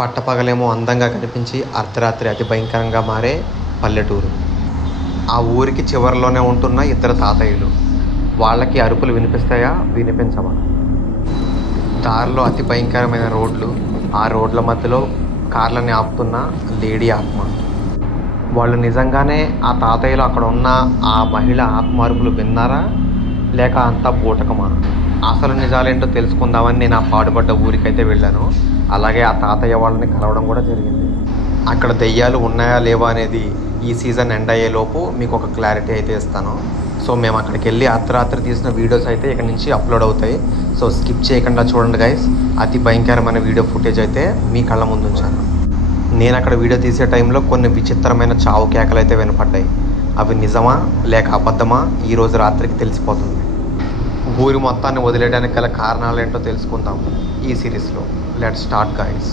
పట్టపగలేమో అందంగా కనిపించి అర్ధరాత్రి అతి భయంకరంగా మారే పల్లెటూరు. ఆ ఊరికి చివరిలోనే ఉంటున్న ఇద్దరు తాతయ్యలు. వాళ్ళకి అరుపులు వినిపిస్తాయా, వినిపించవా? దారిలో అతి భయంకరమైన రోడ్లు, ఆ రోడ్ల మధ్యలో కార్లని ఆపుతున్న లేడీ ఆత్మ. వాళ్ళు నిజంగానే ఆ తాతయ్యలు అక్కడ ఉన్న ఆ మహిళ ఆత్మ అరుపులు విన్నారా, లేక అంతా బూటకమా? అసలు నిజాలేంటో తెలుసుకుందామని నేను ఆ పాడుపడ్డ ఊరికైతే వెళ్ళాను. అలాగే ఆ తాతయ్య వాళ్ళని కలవడం కూడా జరిగింది. అక్కడ దెయ్యాలు ఉన్నాయా లేవా అనేది ఈ సీజన్ ఎండ్ అయ్యేలోపు మీకు ఒక క్లారిటీ అయితే ఇస్తాను. సో మేము అక్కడికి వెళ్ళి అర్ధరాత్రి తీసిన వీడియోస్ అయితే ఇక్కడ నుంచి అప్లోడ్ అవుతాయి. సో స్కిప్ చేయకుండా చూడండి గైస్. అతి భయంకరమైన వీడియో ఫుటేజ్ అయితే మీ కళ్ళ ముందు ఉంచాను. నేను అక్కడ వీడియో తీసే టైంలో కొన్ని విచిత్రమైన చావు కేకలు అయితే వినపడ్డాయి. అవి నిజమా లేక అబద్ధమా ఈరోజు రాత్రికి తెలిసిపోతుంది. ఊరి మొత్తాన్ని వదిలేయడానికి గల కారణాలు ఏంటో తెలుసుకుందాం ఈ సిరీస్లో. Let's start guys.